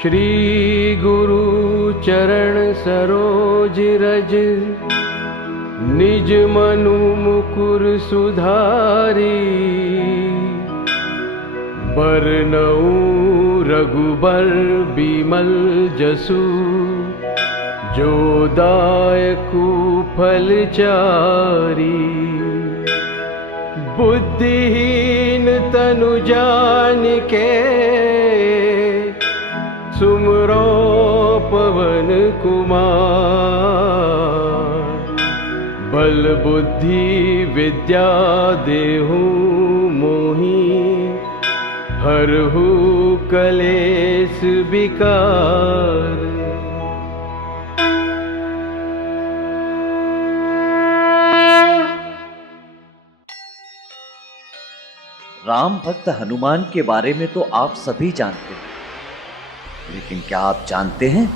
श्री गुरु चरण सरोज रज, निज मनु मुकुर सुधारी। बरनउँ रघुबर बिमल जसु, जो दायकु फल चारी। बुद्धिहीन तनु जानिके, सुमरो पवन कुमार। बल बुद्धि विद्या देहु मोहि, हरहु कलेस विकार। राम भक्त हनुमान के बारे में तो आप सभी जानते हैं, लेकिन क्या आप जानते हैं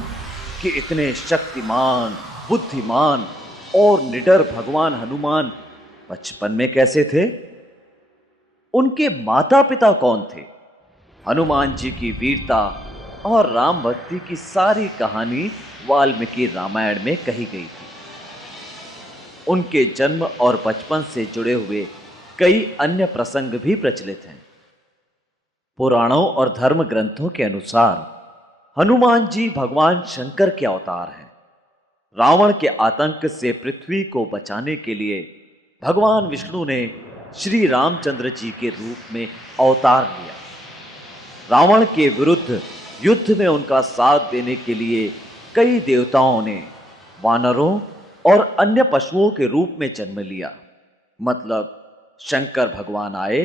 कि इतने शक्तिमान, बुद्धिमान और निडर भगवान हनुमान बचपन में कैसे थे? उनके माता पिता कौन थे? हनुमान जी की वीरता और राम भक्ति की सारी कहानी वाल्मीकि रामायण में कही गई थी। उनके जन्म और बचपन से जुड़े हुए कई अन्य प्रसंग भी प्रचलित हैं। पुराणों और धर्म ग्रंथों के अनुसार हनुमान जी भगवान शंकर के अवतार हैं। रावण के आतंक से पृथ्वी को बचाने के लिए भगवान विष्णु ने श्री रामचंद्र जी के रूप में अवतार लिया। रावण के विरुद्ध युद्ध में उनका साथ देने के लिए कई देवताओं ने वानरों और अन्य पशुओं के रूप में जन्म लिया। मतलब शंकर भगवान आए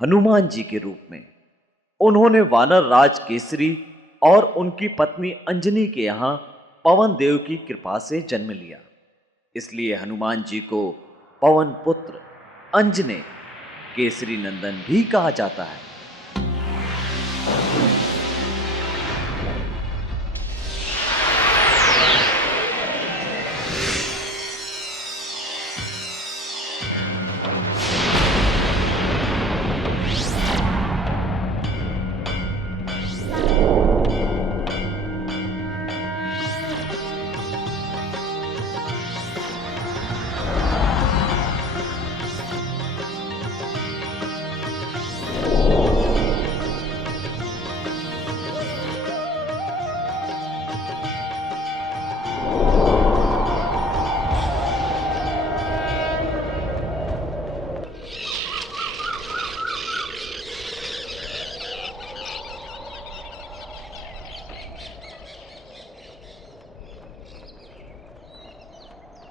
हनुमान जी के रूप में। उन्होंने वानर राज केसरी और उनकी पत्नी अंजनी के यहां पवन देव की कृपा से जन्म लिया। इसलिए हनुमान जी को पवन पुत्र, अंजने, केसरी नंदन भी कहा जाता है।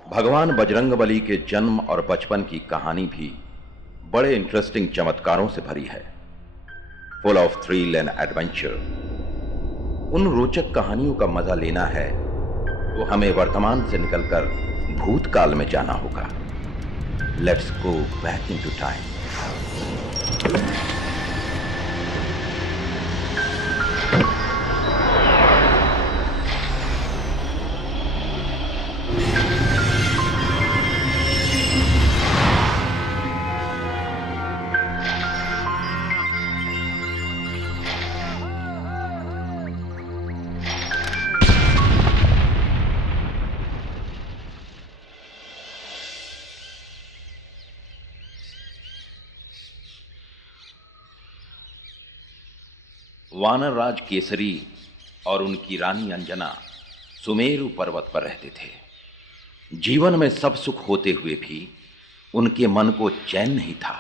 भगवान बजरंगबली के जन्म और बचपन की कहानी भी बड़े इंटरेस्टिंग चमत्कारों से भरी है, full of thrill and adventure. उन रोचक कहानियों का मजा लेना है तो हमें वर्तमान से निकलकर भूतकाल में जाना होगा। Let's go back into time. वानर राज केसरी और उनकी रानी अंजना सुमेरु पर्वत पर रहते थे। जीवन में सब सुख होते हुए भी उनके मन को चैन नहीं था।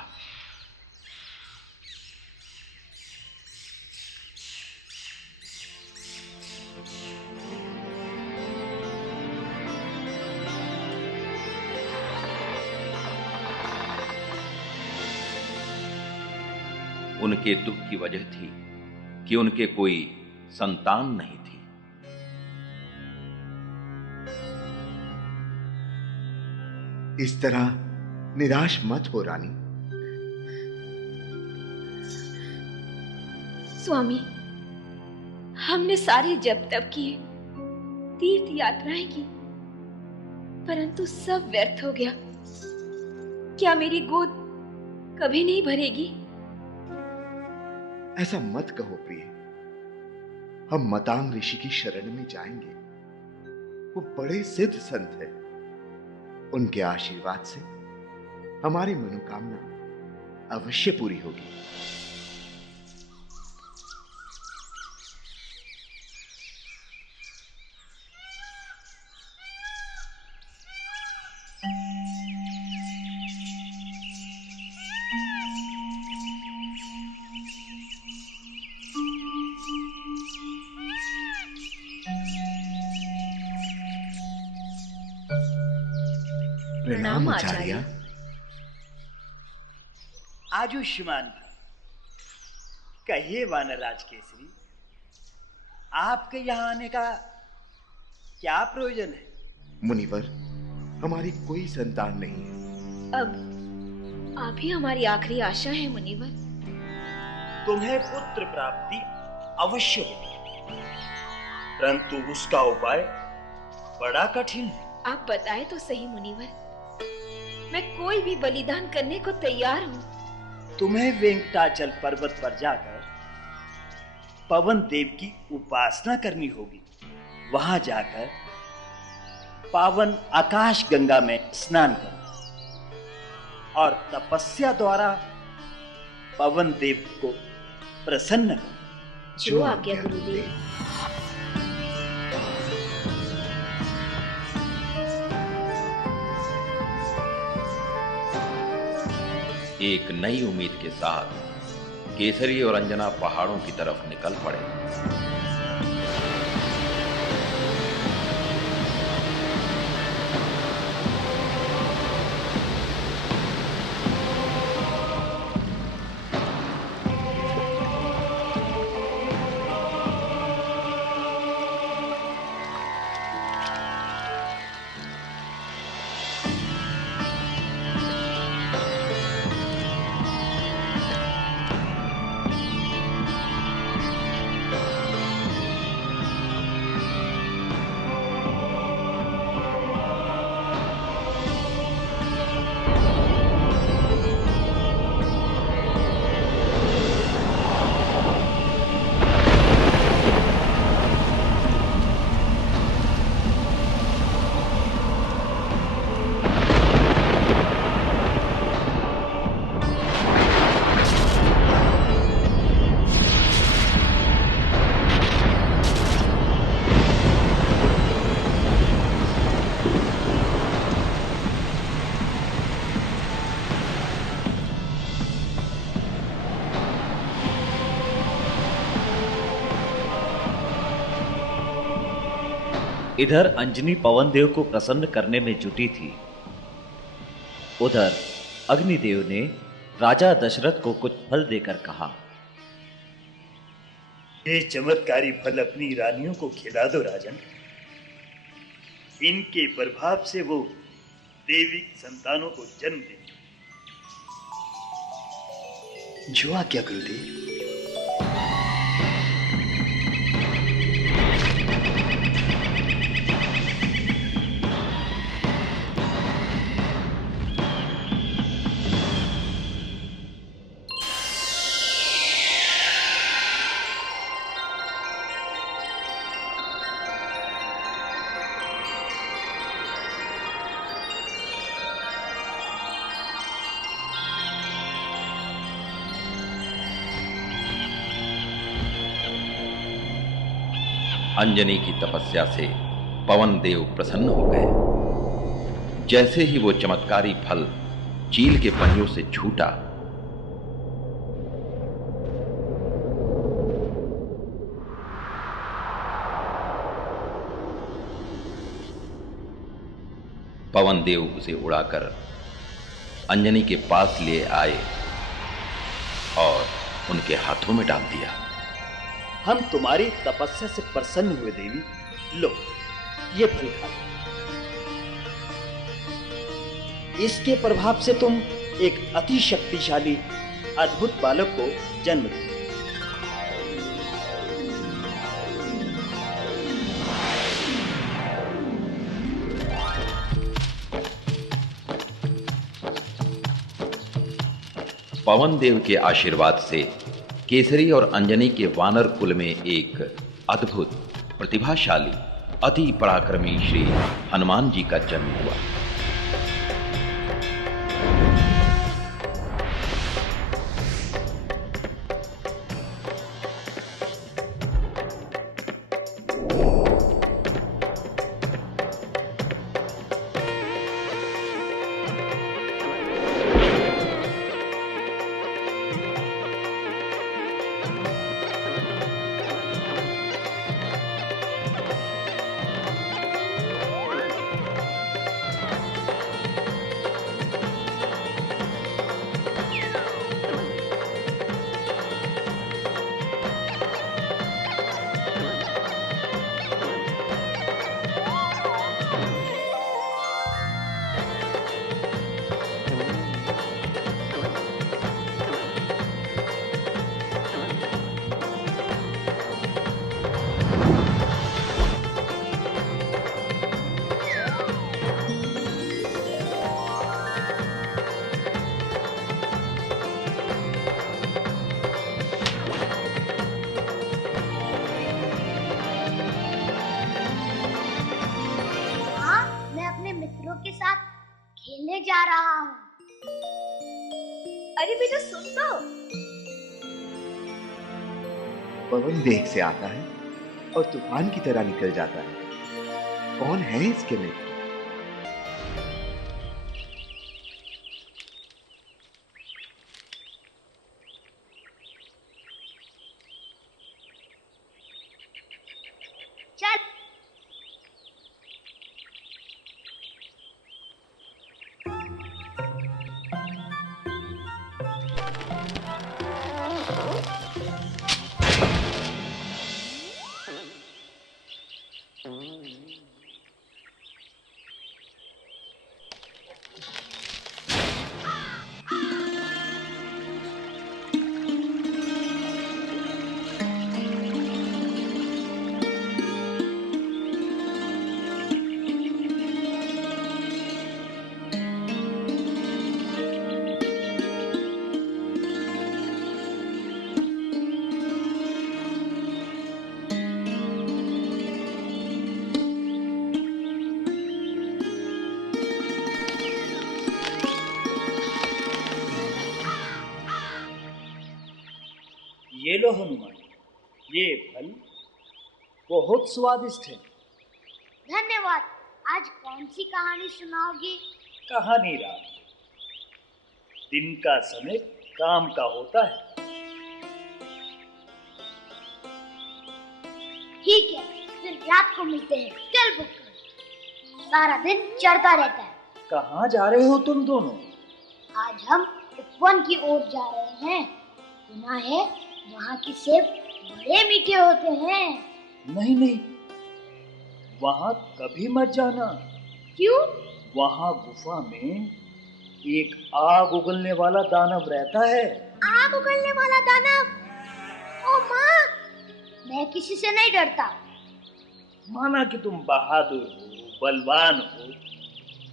उनके दुख की वजह थी कि उनके कोई संतान नहीं थी। इस तरह निराश मत हो रानी। स्वामी, हमने सारे जप तप किए, तीर्थ यात्राएं की, परंतु सब व्यर्थ हो गया। क्या मेरी गोद कभी नहीं भरेगी? ऐसा मत कहो प्रिय। हम मतांग ऋषि की शरण में जाएंगे। वो बड़े सिद्ध संत हैं। उनके आशीर्वाद से हमारी मनोकामना अवश्य पूरी होगी। प्रणाम आचार्य। आयुष्मान भव। कहिए वानरराज केसरी, आपके यहाँ आने का क्या प्रयोजन है? मुनिवर, हमारी कोई संतान नहीं है। अब आप ही हमारी आखिरी आशा है मुनिवर। तुम्हें पुत्र प्राप्ति अवश्य होगी, परंतु उसका उपाय बड़ा कठिन है। आप बताएं तो सही मुनिवर, मैं कोई भी बलिदान करने को तैयार हूँ। तुम्हें वेंकटाचल पर्वत पर जाकर पवन देव की उपासना करनी होगी। वहां जाकर पावन आकाश गंगा में स्नान करो और तपस्या द्वारा पवन देव को प्रसन्न करो। जो आज्ञा गुरुदेव। एक नई उम्मीद के साथ केसरी और अंजना पहाड़ों की तरफ निकल पड़े। इधर अंजनी पवन देव को प्रसन्न करने में जुटी थी, उधर अग्निदेव ने राजा दशरथ को कुछ फल देकर कहा, ये चमत्कारी फल अपनी रानियों को खिला दो राजन। इनके प्रभाव से वो देवी संतानों को जन्म देंगे। जो आज्ञा गुरुदेव। अंजनी की तपस्या से पवन देव प्रसन्न हो गए। जैसे ही वो चमत्कारी फल चील के पहियों से छूटा, पवन देव उसे उड़ाकर अंजनी के पास ले आए और उनके हाथों में डाल दिया। हम तुम्हारी तपस्या से प्रसन्न हुए देवी, लो ये फल खा लो। इसके प्रभाव से तुम एक अति शक्तिशाली अद्भुत बालक को जन्म दो। पवन देव के आशीर्वाद से केसरी और अंजनी के वानर कुल में एक अद्भुत, प्रतिभाशाली, अति पराक्रमी श्री हनुमान जी का जन्म हुआ। के साथ खेलने जा रहा हूँ। अरे बेटा सुन तो। पवन वेग से आता है और तूफान की तरह निकल जाता है। कौन है इसके मित्र? चल ये लो हनुमान, ये फल बहुत स्वादिष्ट है। धन्यवाद। आज कौन सी कहानी सुनाओगे? कहानी रात, दिन का समय काम का होता है। ठीक है, फिर रात को मिलते हैं। चल बुक्कर, सारा दिन चढ़ता रहता है। कहाँ जा रहे हो तुम दोनों? आज हम उपवन की ओर जा रहे हैं। सुना है वहाँ के सेब बड़े मीठे होते हैं। नहीं नहीं, वहाँ कभी मत जाना। क्यों? वहाँ गुफा में एक आग उगलने वाला दानव रहता है। आग उगलने वाला दानव? ओ माँ, मैं किसी से नहीं डरता। माना कि तुम बहादुर हो, बलवान हो,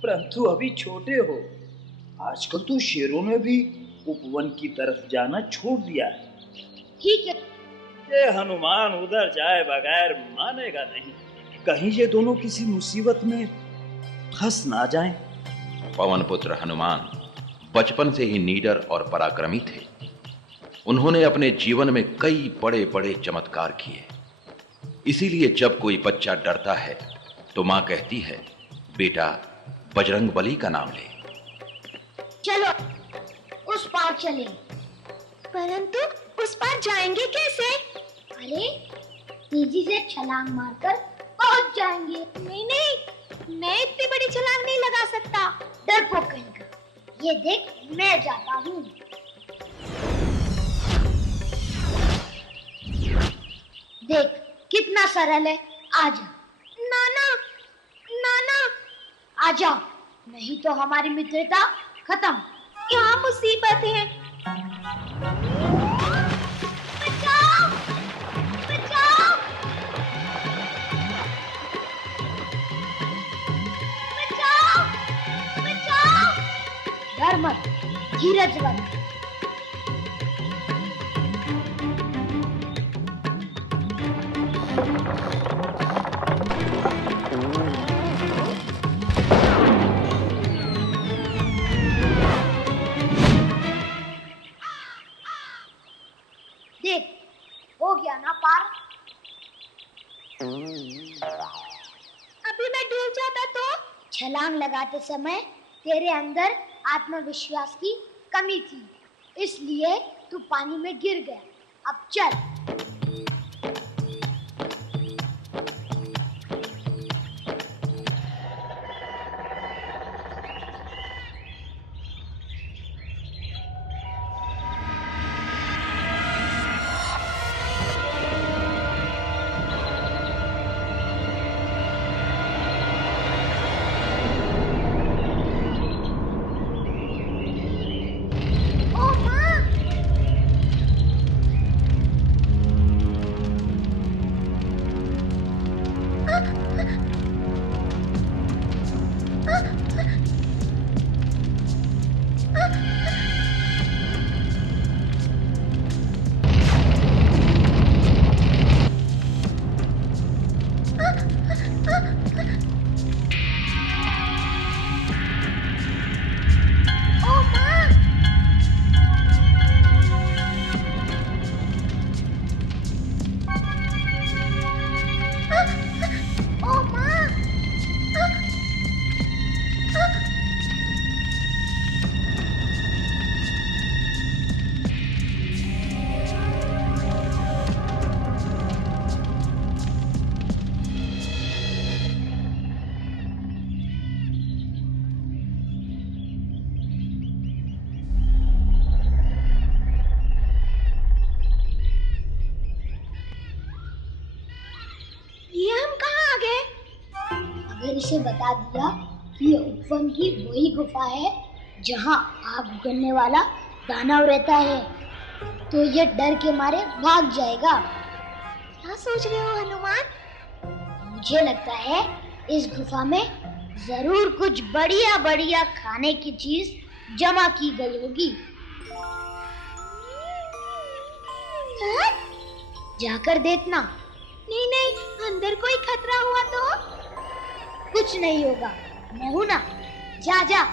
परंतु अभी छोटे हो। आजकल तो शेरों ने भी उपवन की तरफ जाना छोड़ दिया है। ठीक है। ये हनुमान उधर जाए बगैर मानेगा नहीं। कहीं ये दोनों किसी मुसीबत में फंस ना जाएं। पवन पुत्र हनुमान बचपन से ही नीडर और पराक्रमी थे। उन्होंने अपने जीवन में कई बड़े बड़े चमत्कार किए। इसीलिए जब कोई बच्चा डरता है तो माँ कहती है, बेटा बजरंगबली का नाम ले। चलो उस पार चलें। परंतु उस पार जाएंगे कैसे? अरे तेजी से छलांग मारकर पहुंच जाएंगे। नहीं नहीं, मैं इतनी बड़ी छलांग नहीं लगा सकता। डरपोक कहीं का। ये देख, मैं जाता हूँ। देख कितना सरल है। आजा नाना, नाना आजा, नहीं तो हमारी मित्रता खत्म। यहाँ मुसीबत है। बचाओ, बचाओ, बचाओ, बचाओ। डर मत, धीरज रख। अभी मैं डूब जाता तो? छलांग लगाते समय तेरे अंदर आत्मविश्वास की कमी थी, इसलिए तू पानी में गिर गया। अब चल। इसे बता दिया कि ये उपवन की वही गुफा है जहाँ आग उगलने वाला दानव रहता है, तो ये डर के मारे भाग जाएगा। क्या सोच रहे हो हनुमान? मुझे लगता है इस गुफा में जरूर कुछ बढ़िया बढ़िया खाने की चीज जमा की गई होगी। जाकर देखना। नहीं नहीं, अंदर कोई खतरा हुआ तो? कुछ नहीं होगा, मैं हूं ना, जा जा।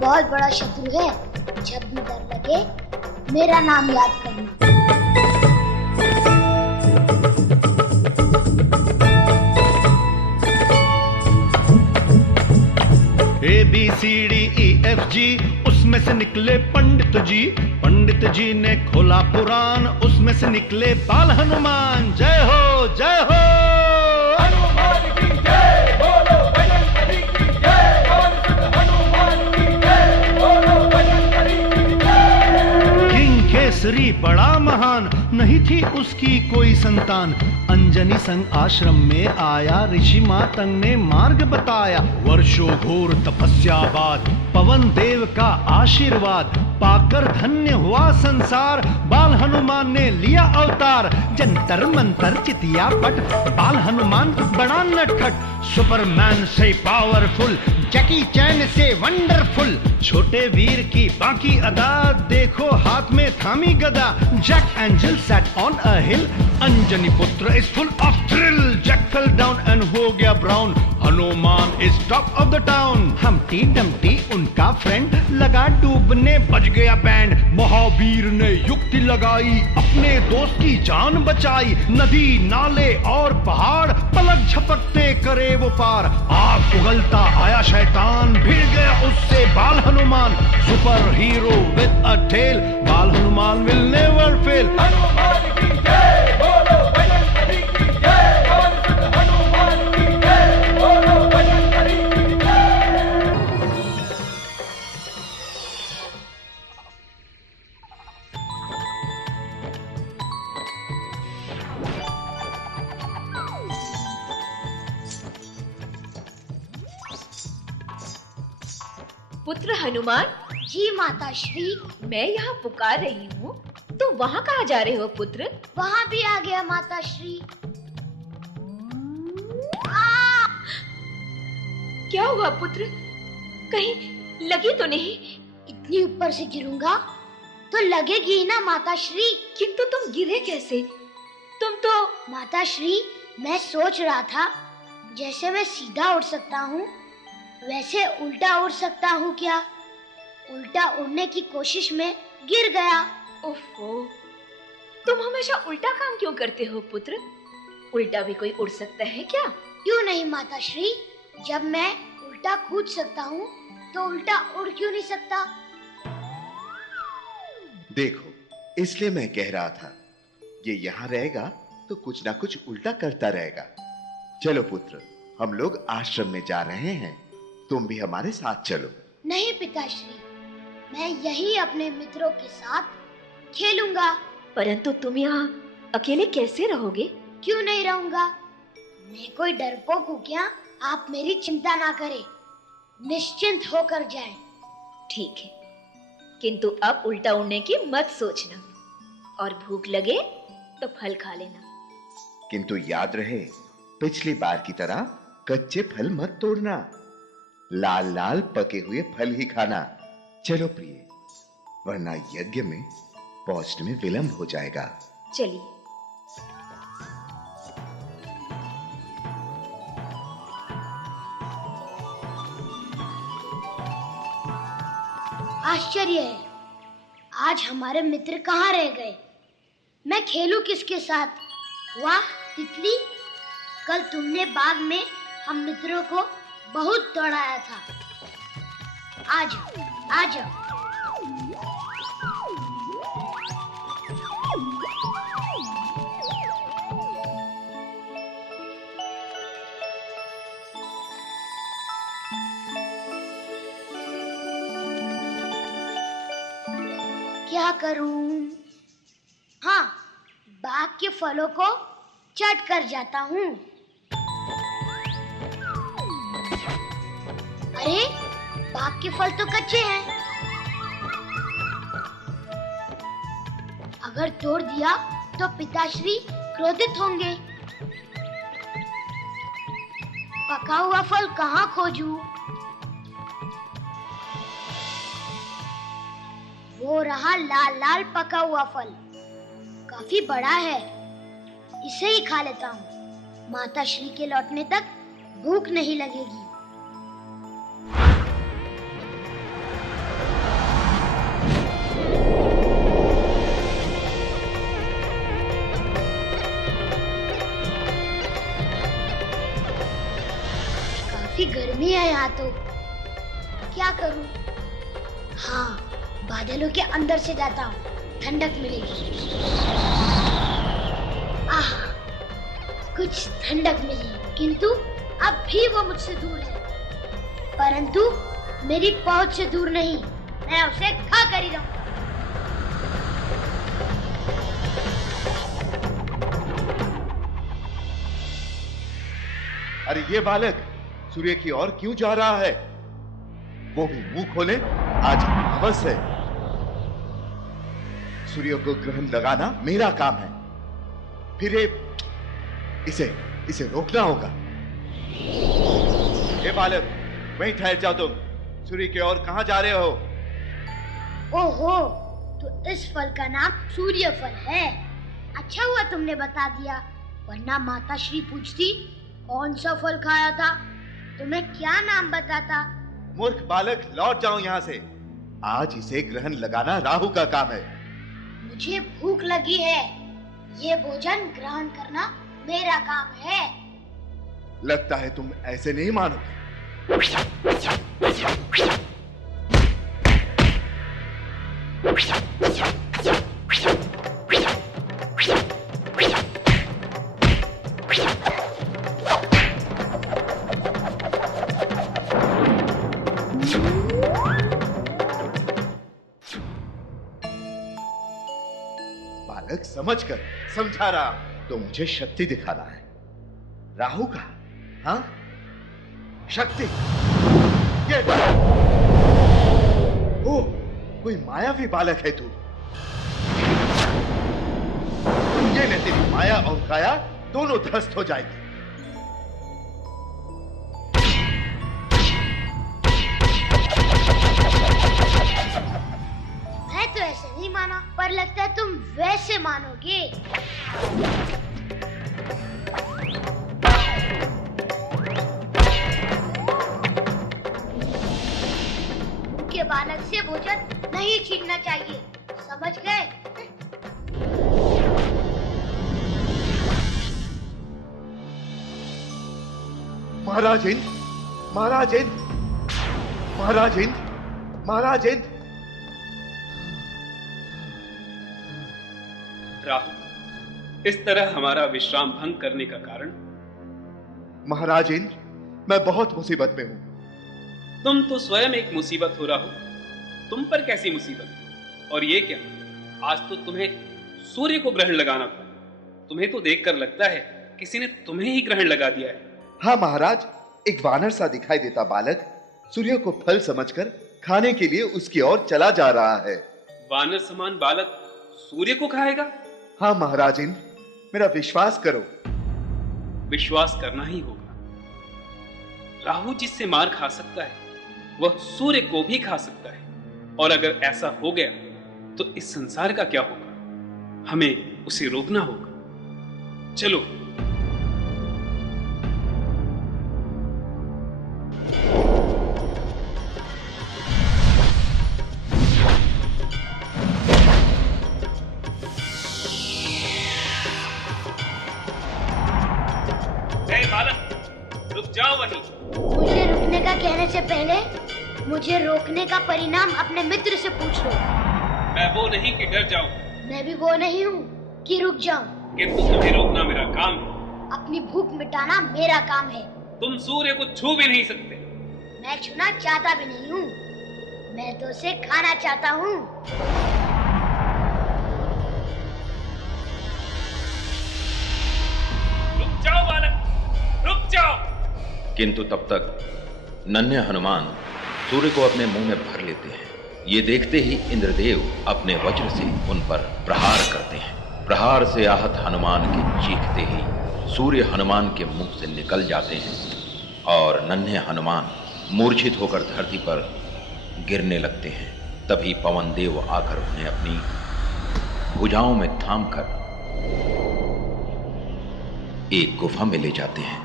बहुत बड़ा शत्रु है। जब भी डर लगे मेरा नाम याद करना। ABCDEFG, उसने उसमें से निकले पंडित जी ने खोला पुराण, उसमें से निकले बाल हनुमान। जय हो जय हो हनुमान की जय, बोलो बजरंगबली की जय, हनुमान की जय, बोलो बजरंगबली की जय। किंग केसरी बड़ा महान, नहीं थी उसकी कोई संतान। अंजनी संग आश्रम में आया, ऋषि मातंग ने मार्ग बताया। वर्षों घोर तपस्या बाद पवन देव का आशीर्वाद पाकर धन्य हुआ संसार। बाल हनुमान ने लिया अवतार, जंतर मंतर चितिया पट, बाल हनुमान बड़ा नटखट। सुपरमैन से पावरफुल, जैकी चैन से वंडरफुल। छोटे वीर की बाकी अदा, देखो हाथ में थामी गदा। Jack and Jill sat on a hill, Anjaniputra is full of thrill. Jack fell down and हो गया brown, Hanuman is top of the town. Humpty Dumpty उनका फ्रेंड, लगा डूबने बज गया बैंड। महावीर ने युक्ति लगाई, अपने दोस्त की जान बचाई। नदी नाले और पहाड़ पलक झपकते करे वो पार। आग उगलता आया शैतान, भिड़ गया उससे Bal Hanuman. Super hero with a tale, Bal Hanuman will never fail. Hanuman की जय, बोलो बजरंगबली की जय, हनुमान की जय, बोलो बजरंगबली की जय। पुत्र हनुमान, जी माता श्री। मैं यहाँ पुकार रही हूँ, तो वहाँ कहाँ जा रहे हो पुत्र? वहाँ भी आ गया माता श्री। क्या हुआ पुत्र? कहीं लगी तो नहीं? इतनी ऊपर से गिरूंगा तो लगेगी ही ना माता श्री। किंतु तुम गिरे कैसे? तुम तो माता श्री, मैं सोच रहा था जैसे मैं सीधा उड़ सकता हूँ, वैसे उल्टा उड़ सकता हूँ क्या? उल्टा उड़ने की कोशिश में गिर गया। ओफो, तुम हमेशा उल्टा काम क्यों करते हो पुत्र? उल्टा भी कोई उड़ सकता है क्या? क्यों नहीं माता श्री, जब मैं उल्टा कूद सकता हूँ तो उल्टा उड़ क्यों नहीं सकता? देखो, इसलिए मैं कह रहा था, ये यहाँ रहेगा तो कुछ ना कुछ उल्टा करता रहेगा। चलो पुत्र, हम लोग आश्रम में जा रहे हैं, तुम भी हमारे साथ चलो। नहीं पिताश्री, मैं यही अपने मित्रों के साथ खेलूंगा। परंतु तुम यहाँ अकेले कैसे रहोगे? क्यों नहीं रहूंगा? मैं कोई डरपोक हूँ क्या? आप मेरी चिंता ना करें, निश्चिंत होकर जाएं। ठीक है, किंतु अब उल्टा उड़ने की मत सोचना, और भूख लगे तो फल खा लेना। किंतु याद रहे, पिछली बार की तरह कच्चे फल मत तोड़ना, लाल लाल पके हुए फल ही खाना। चलो प्रिय, वरना यज्ञ में पहुंचने में विलंब हो जाएगा। चलिए। आश्चर्य है, आज हमारे मित्र कहाँ रह गए? मैं खेलूं किसके साथ? वाह तितली, कल तुमने बाग में हम मित्रों को बहुत दौड़ाया था। आ जाओ, आ जाओ। क्या करूं? हाँ, बाग के फलों को चट कर जाता हूँ। अरे, बाग के फल तो कच्चे हैं। अगर तोड़ दिया तो पिताश्री क्रोधित होंगे। पका हुआ फल कहाँ खोजूं? वो रहा लाल लाल पका हुआ फल, काफी बड़ा है, इसे ही खा लेता हूँ। माता श्री के लौटने तक भूख नहीं लगेगी। काफी गर्मी है यहाँ तो, क्या करूँ? हाँ, बादलों के अंदर से जाता हूँ, ठंडक मिलेगी। आह, कुछ ठंडक मिली, किंतु अब भी वो मुझसे दूर है। परंतु मेरी पहुंच से दूर नहीं, मैं उसे खा कर ही रहूंगा। अरे ये बालक सूर्य की ओर क्यों जा रहा है? वो भी मुंह खोले, आज अमावस है। सूर्य को ग्रहण लगाना मेरा काम है, फिर इसे रोकना होगा। ये बालक, वहीं ठहर जाओ तुम। सूर्य की ओर कहां जा रहे हो? ओहो, तो इस फल का नाम सूर्य फल है। अच्छा हुआ तुमने बता दिया, वरना माता श्री पूछती कौन सा फल खाया था, तुम्हें क्या नाम बताता। मूर्ख बालक, लौट जाओ यहाँ से। आज इसे ग्रहण लगाना राहु का काम है। मुझे भूख लगी है, ये भोजन ग्रहण करना मेरा काम है। लगता है तुम ऐसे नहीं मानोगे। बालक, समझकर समझा रहा तो मुझे शक्ति दिखाना है। राहु का, हाँ, शक्ति। ये ओ, कोई मायावी बालक है तू। ये न तेरी माया और काया दोनों ध्वस्त हो जाएगी। मैं तो ऐसे नहीं माना, पर लगता है तुम वैसे मानोगे। के बालक से भोजन नहीं छीनना चाहिए, समझ गए? महाराज इंद्र, महाराज इंद्र, महाराज इंद्र, महाराज इंद्र। राहु, इस तरह हमारा विश्राम भंग करने का कारण? महाराज इंद्र, मैं बहुत मुसीबत में हूं। तुम तो स्वयं एक मुसीबत हो राहु। तुम पर कैसी मुसीबत? और ये क्या, आज तो तुम्हें सूर्य को ग्रहण लगाना था। तुम्हें तो देखकर लगता है किसी ने तुम्हें ही ग्रहण लगा दिया है। हाँ महाराज, एक वानर सा दिखाई देता बालक सूर्य को फल समझकर खाने के लिए उसकी ओर चला जा रहा है। वानर समान बालक सूर्य को खाएगा? हाँ महाराज इंद्र, मेरा विश्वास करो। विश्वास करना ही होगा। राहु जिससे मार खा सकता है वह सूर्य को भी खा सकता है, और अगर ऐसा हो गया तो इस संसार का क्या होगा? हमें उसे रोकना होगा। चलो। बालक, रुक जाओ वहीं। मुझे रुकने का कहने से पहले मुझे रोकने का परिणाम अपने मित्र से पूछ लो। मैं वो नहीं कि डर जाऊं। मैं भी वो नहीं हूँ कि रुक जाऊं। किंतु तुम्हें रोकना मेरा काम है। अपनी भूख मिटाना मेरा काम है। तुम सूर्य को छू भी नहीं सकते। मैं छूना चाहता भी नहीं हूँ, मैं तो उसे खाना चाहता हूँ। रुक जाओ बालक, रुक जाओ। किंतु तब तक नन्हे हनुमान सूर्य को अपने मुंह में भर लेते हैं। ये देखते ही इंद्रदेव अपने वज्र से उन पर प्रहार करते हैं। प्रहार से आहत हनुमान के चीखते ही सूर्य हनुमान के मुंह से निकल जाते हैं और नन्हे हनुमान मूर्छित होकर धरती पर गिरने लगते हैं। तभी पवन देव आकर उन्हें अपनी भुजाओं में थामकर एक गुफा में ले जाते हैं।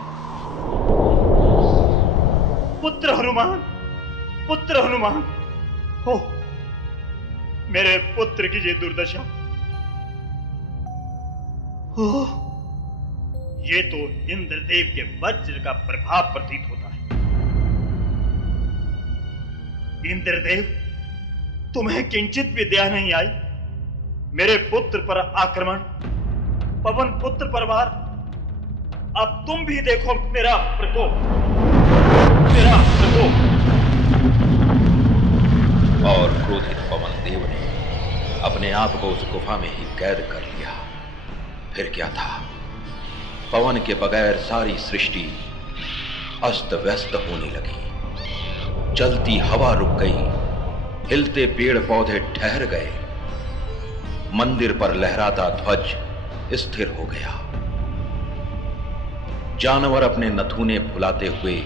पुत्र हनुमान, पुत्र हनुमान, हो मेरे पुत्र की ये दुर्दशा। हो, ये तो इंद्रदेव के वज्र का प्रभाव प्रतीत होता है। इंद्रदेव, तुम्हें किंचित भी दया नहीं आई? मेरे पुत्र पर आक्रमण, पवन पुत्र पर वार। अब तुम भी देखो मेरा प्रकोप, मेरा प्रकोप। और क्रोधित पवन देव ने अपने आप को उस गुफा में ही कैद कर लिया। फिर क्या था, पवन के बगैर सारी सृष्टि अस्त व्यस्त होने लगी। चलती हवा रुक गई, हिलते पेड़ पौधे ठहर गए, मंदिर पर लहराता ध्वज स्थिर हो गया। जानवर अपने नथुने फुलाते हुए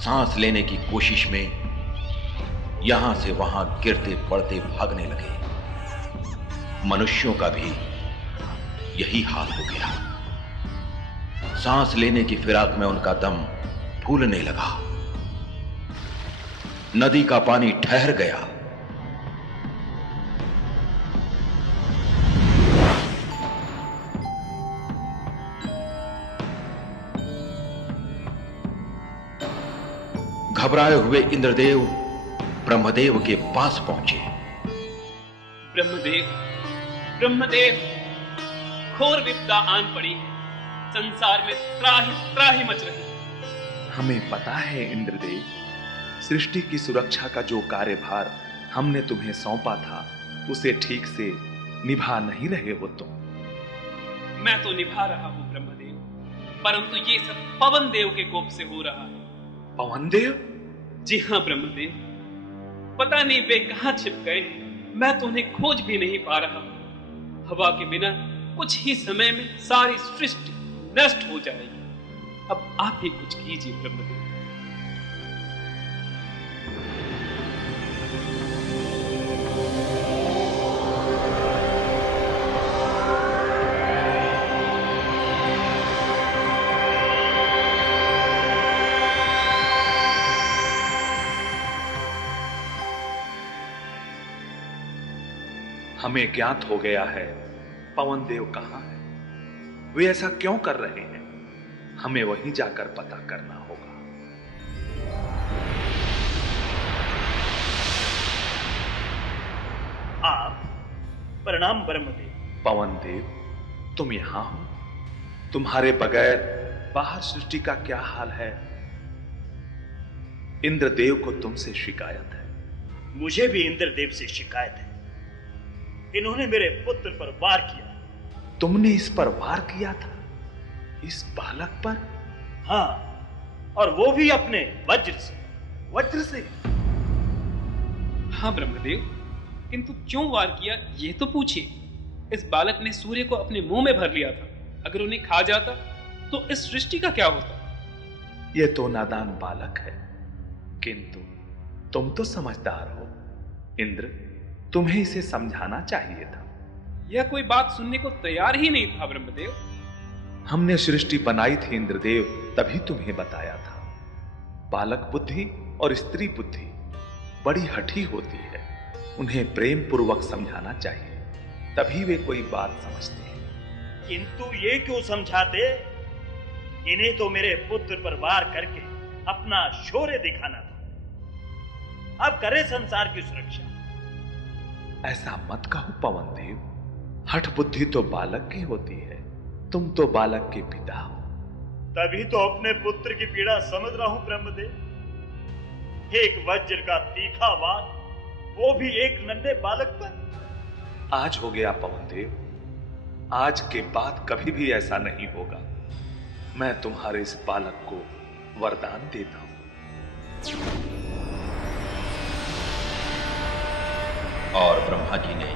सांस लेने की कोशिश में यहां से वहां गिरते पड़ते भागने लगे। मनुष्यों का भी यही हाल हो गया। सांस लेने की फिराक में उनका दम फूलने लगा। नदी का पानी ठहर गया। घबराए हुए इंद्रदेव ब्रह्मदेव के पास पहुंचे। ब्रह्मदेव, ब्रह्मदेव, घोर विपदा आन पड़ी है। संसार में त्राहि त्राहि मच रही है। हमें पता है इंद्रदेव, सृष्टि की सुरक्षा का जो कार्यभार हमने तुम्हें सौंपा था उसे ठीक से निभा नहीं रहे हो तुम। मैं तो निभा रहा हूं ब्रह्मदेव, परंतु ये सब पवन देव के कोप से हो रहा है। पवन देव? जी हां ब्रह्मदेव, पता नहीं वे कहां छिप गए। मैं तो उन्हें खोज भी नहीं पा रहा। हवा के बिना कुछ ही समय में सारी सृष्टि नष्ट हो जाएगी। अब आप ही कुछ कीजिए ब्रह्मदेव। हमें ज्ञात हो गया है पवन देव कहां है। वे ऐसा क्यों कर रहे हैं, हमें वहीं जाकर पता करना होगा। आप प्रणाम ब्रह्मदेव। पवन देव, तुम यहां हो? तुम्हारे बगैर बाहर सृष्टि का क्या हाल है? इंद्रदेव को तुमसे शिकायत है। मुझे भी इंद्रदेव से शिकायत है। इन्होंने मेरे पुत्र पर वार किया। तुमने इस पर वार किया था? इस बालक पर? हाँ, और वो भी अपने वज्र से। वज्र से? हाँ ब्रह्मदेव, किंतु क्यों वार किया ये तो पूछिए। इस बालक ने सूर्य को अपने मुंह में भर लिया था। अगर उन्हें खा जाता तो इस सृष्टि का क्या होता। यह तो नादान बालक है, किंतु तुम तो समझदार हो। इंद्र, तुम्हें इसे समझाना चाहिए था। यह कोई बात सुनने को तैयार ही नहीं था ब्रह्मदेव। हमने सृष्टि बनाई थी इंद्रदेव, तभी तुम्हें बताया था। बालक बुद्धि और स्त्री बुद्धि बड़ी हठी होती है। उन्हें प्रेम पूर्वक समझाना चाहिए, तभी वे कोई बात समझते हैं। किंतु ये क्यों समझाते? इन्हें तो मेरे पुत्र पर वार करके अपना शौर्य दिखाना था। अब करे संसार की सुरक्षा। ऐसा मत कहो पवन देव, हठ बुद्धि तो बालक की होती है। तुम तो बालक के पिता हो। तभी तो अपने पुत्र की पीड़ा समझ रहा हूं ब्रह्मदेव। एक वज्र का तीखा वार, वो भी एक नन्हे बालक पर। आज हो गया पवन देव, आज के बाद कभी भी ऐसा नहीं होगा। मैं तुम्हारे इस बालक को वरदान देता हूं। और ब्रह्मा जी ने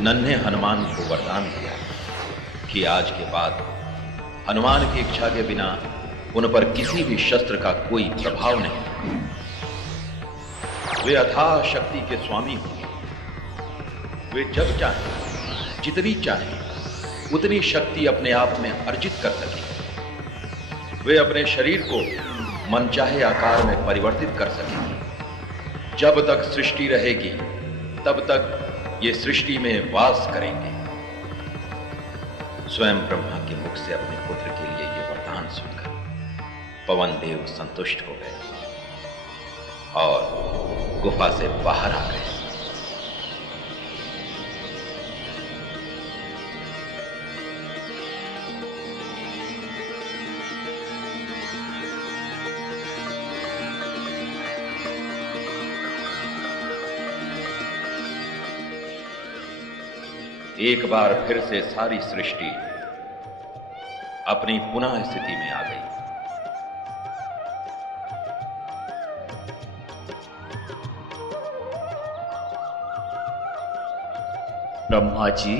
नन्हे हनुमान को वरदान दिया कि आज के बाद हनुमान की इच्छा के बिना उन पर किसी भी शस्त्र का कोई प्रभाव नहीं। वे अथाह शक्ति के स्वामी होंगे। वे जब चाहें, जितनी चाहें, उतनी शक्ति अपने आप में अर्जित कर सकेंगे। वे अपने शरीर को मनचाहे आकार में परिवर्तित कर सकेंगे। जब तक सृष्टि रहेगी तब तक ये सृष्टि में वास करेंगे। स्वयं ब्रह्मा के मुख से अपने पुत्र के लिए ये वरदान सुनकर पवन देव संतुष्ट हो गए और गुफा से बाहर आ गए। एक बार फिर से सारी सृष्टि अपनी पुनः स्थिति में आ गई। ब्रह्मा जी,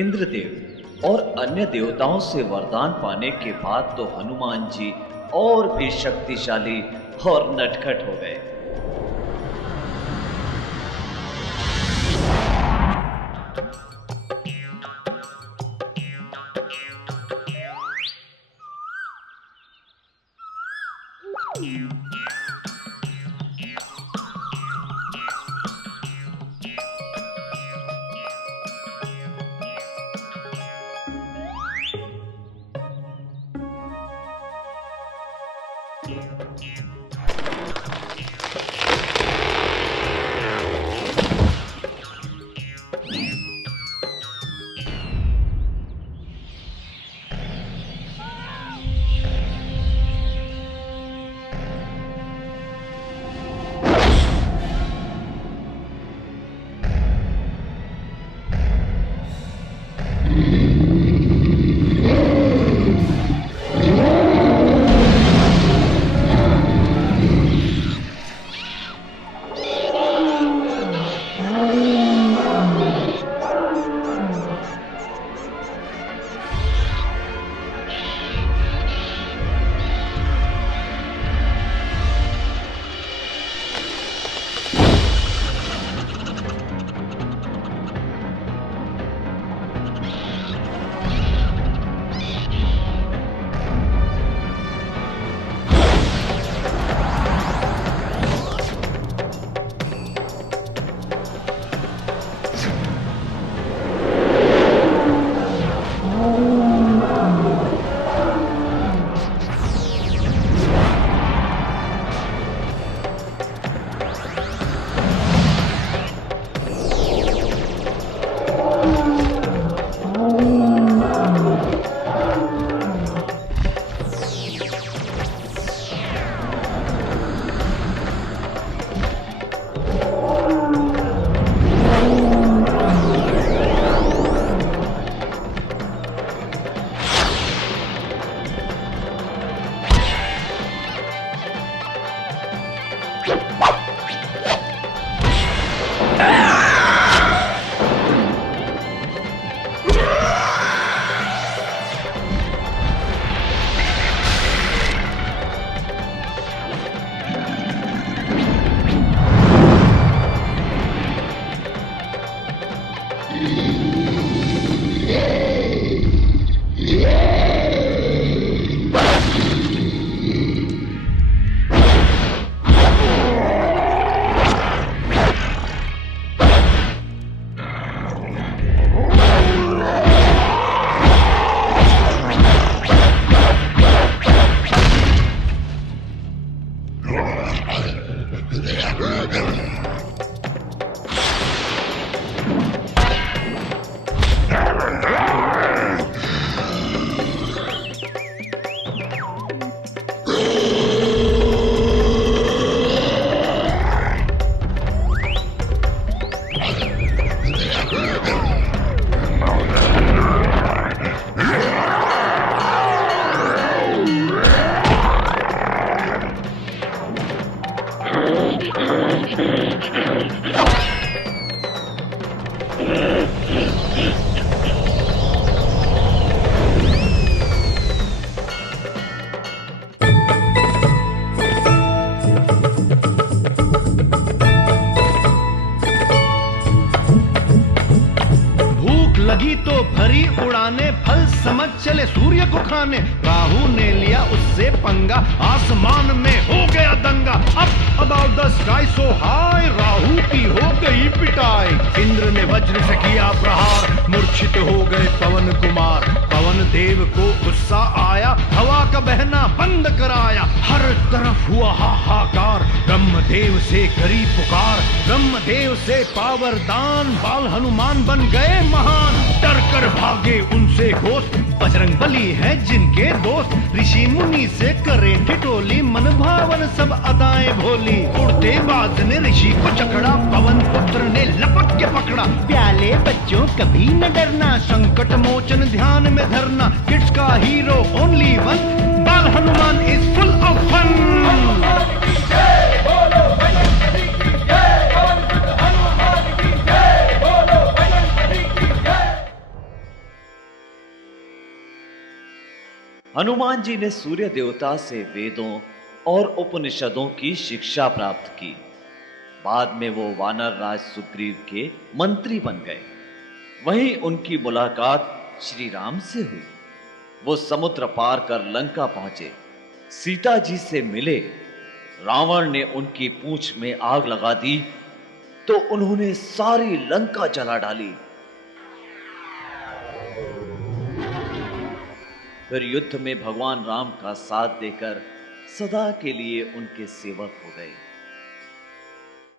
इंद्रदेव और अन्य देवताओं से वरदान पाने के बाद तो हनुमान जी और भी शक्तिशाली और नटखट हो गए। लगी तो भरी उड़ाने, फल समझ चले सूर्य को खाने। राहु ने लिया उससे पंगा, आसमान में हो गया दंगा। Up about the sky so high, Rahu की हो गई पिटाई। इंद्र ने वज्र से किया प्रहार, मूर्छित हो गए पवन कुमार। पवन देव को गुस्सा आया, हवा का बहना बंद कराया। हर तरफ हुआ हाहाकार, ब्रह्मदेव से करी पुकार। ब्रह्मदेव से पावरदान, बाल हनुमान बन गए महान। डर कर भागे उनसे घोष, बजरंग बली है जिनके दोस्त, ऋषि मुनि से करे ठिठोली, मन भावन सब अदाएं भोली। उड़ते बाज ने ऋषि को जकड़ा, पवन पुत्र ने लपक के पकड़ा। प्याले बच्चों कभी न डरना, संकट मोचन ध्यान में धरना। किड्स का हीरो ओनली वन, बाल Hanuman is full of fun. Hanuman की जय बोलो बजरंगबली की जय, पवन सुत हनुमान की जय बोलो बजरंगबली की जय। हनुमान जी ने सूर्य देवता से वेदों और उपनिषदों की शिक्षा प्राप्त की। बाद में वो वानर राज सुग्रीव के मंत्री बन गए। वहीं उनकी मुलाकात श्री राम से हुई। वो समुद्र पार कर लंका पहुंचे, सीता जी से मिले। रावण ने उनकी पूंछ में आग लगा दी तो उन्होंने सारी लंका जला डाली। फिर युद्ध में भगवान राम का साथ देकर सदा के लिए उनके सेवक हो गए।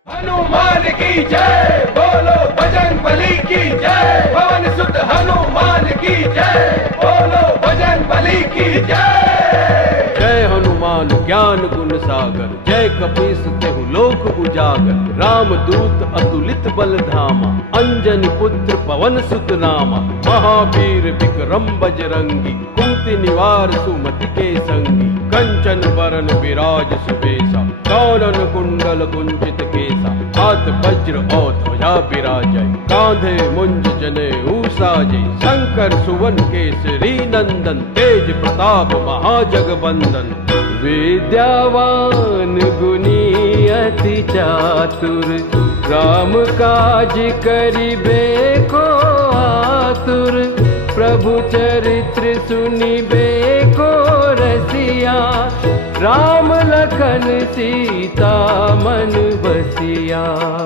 हनुमान की जय बोलो बजरंगबली की जय, पवन सुत हनुमान की जय बोलो बजरंगबली की जय। जय हनुमान ज्ञान गुण सागर, जय कपीस तेहु लोक उजागर। राम दूत अतुलित बल धामा, अंजनी पुत्र पवन सुत नामा। महावीर विक्रम बजरंगी, कुंती निवार सुमति के संगी। कंचन बरन विराज सुबेसा, कानन कुंडल कुंचित केसा। हाथ वज्र और ध्वजा विराजै, कांधे मुंज जनेऊ साजै। शंकर सुवन केसरी नंदन, तेज प्रताप महाजगबंदन। विद्यावान गुणी अति चातुर, राम काज करिबे को आतुर। प्रभु चरित्र सुनिबे को रसिया, राम लखन सीता मन बसिया।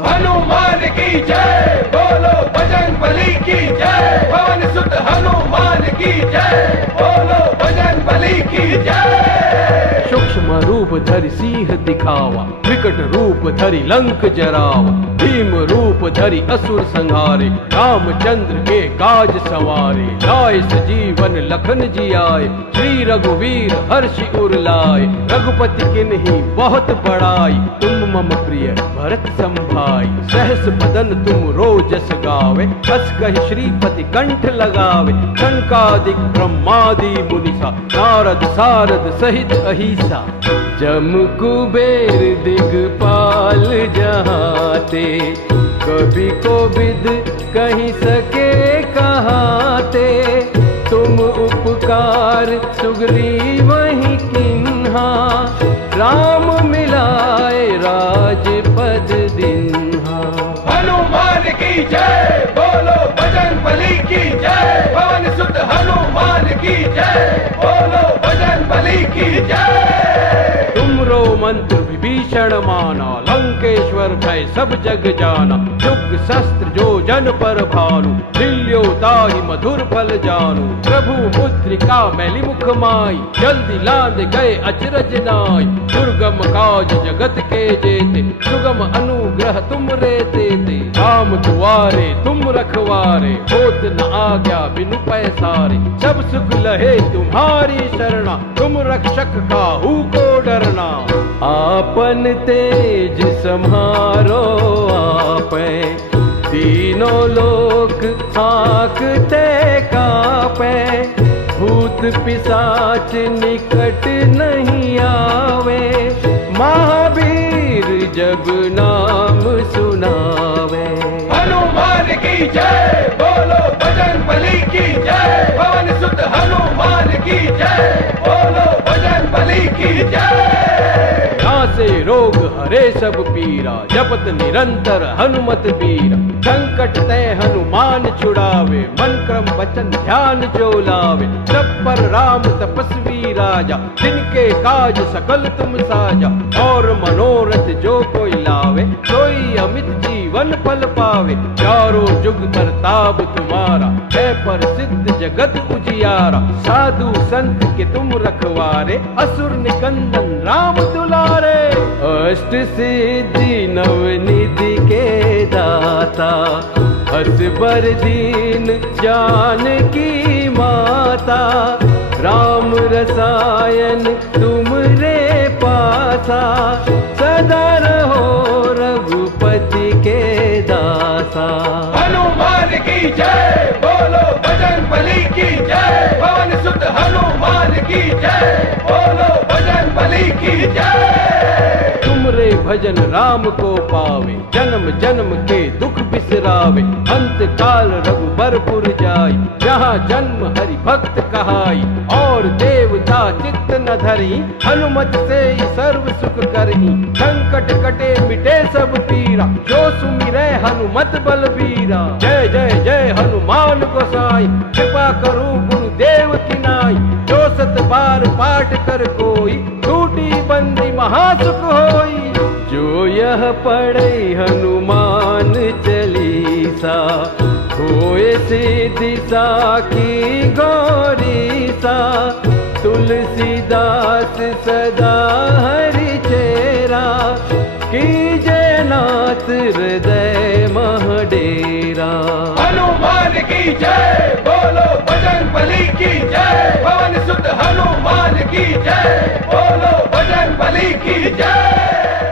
हनुमान की जय बोलो बजरंगबली की जय, पवन सुत हनुमान की जय बोलो बजरंगबली की जय। सूक्ष्म रूप धरि सिंह दिखावा, विकट रूप धरि लंक जरावा। भीम रूप धरि असुर संहारे, रामचंद्र के काज सवारे। लाए सजीवन लखन जियाए, श्री रघुवीर हर्षि उर लाए। रघुपति किन्हीं बहुत बड़ाई, तुम मम प्रिय भरत संभाई। सहस बदन तुम रोजस गावे, हस कहि श्रीपति कंठ लगावे। कनकादिक ब्रह्मादि मुनिसा, नारद सारद सहित अहिसा। जम कुबेर दिगपाल जहाते, कभी कोविद कहीं सके कहाते। तुम उपकार सुग्रीव वही किन्हा, राम मिलाए राजपद दिन्हा। हनुमान की जय बोलो बजरंगबली की जय, पवन सुत हनुमान की जय बोलो बजरंगबली की जय। तुमरो मंत्र विभीषण माना, लंकेश्वर भय सब जग जाना। युग शस्त्र जो जन पर भानु, दिल्यो ताहि मधुर फल जानू। प्रभु मुद्रिका मैली मुख माई, जल्दी लाद गए अचरज नाई। दुर्गम काज जगत के जेते, सुगम अनुग्रह तुम रे देते। राम दुआरे तुम रखवारे, होत न आज्ञा बिनु पैसारे। सब सुख लहे तुम्हारी शरणा, तुम रक्षक काहू को डरना। आपन तेज सम्हारो आपे, तीनों लोक हांकते कापे। भूत पिशाच निकट नहीं आवे, महावीर जब नाम सुनावे। हनुमान की जय बोलो बजरंगबली की जय, पवन सुत हनुमान की जय बोलो बजरंगबली की जय। नासे रोग हरे सब पीरा, जपत निरंतर हनुमत बीरा। संकट ते हनुमान छुड़ावे, मन क्रम वचन ध्यान जो लावे। सब पर राम तपस्वी राजा, जिनके काज सकल तुम साजा। और मनोरथ जो कोई लावे, सोई अमित जीवन फल पावे। चारों जुग परताप तुम्हारा, है प्रसिद्ध जगत उजियारा। साधु संत के तुम रखवारे, असुर निकंदन राम दुलारे। अष्ट सिद्धि नवनिधि के दाता, हस बर दीन जानकी माता, राम रसायन तुमरे पासा, सदा रहो रघुपति के दासा। हनुमान की जय, बोलो बजरंग बली की जय, पवन सुत हनुमान की जय, बोलो बजरंग बली की जय। तुमरे भजन राम को पावे, जन्म जन्म के दुख बिसरावे, अंत काल रघुबरपुर जाई, जहाँ जन्म हरि भक्त कहाई, और देवता चित्त न धरी, हनुमत से ही सर्व सुख करही, संकट कटे मिटे सब पीरा, जो सुमिरै हनुमत बलबीरा। जय जय जय हनुमान गोसाई, कृपा करो गुरुदेव की नाई, जो सत बार पाठ कर कोई, टूटी बंदी महासुख होई। जो यह पढ़े हनुमान चालीसा, होए सिद्धि साखी गौरी सा, तुलसीदास सदा हरि चेरा, कीजय नाथ हृदय मह डेरा। हनुमान की जय, बोलो बजरंग बली की जय, पवन सुत हनुमान की जय, बोलो बजरंग बली की जय।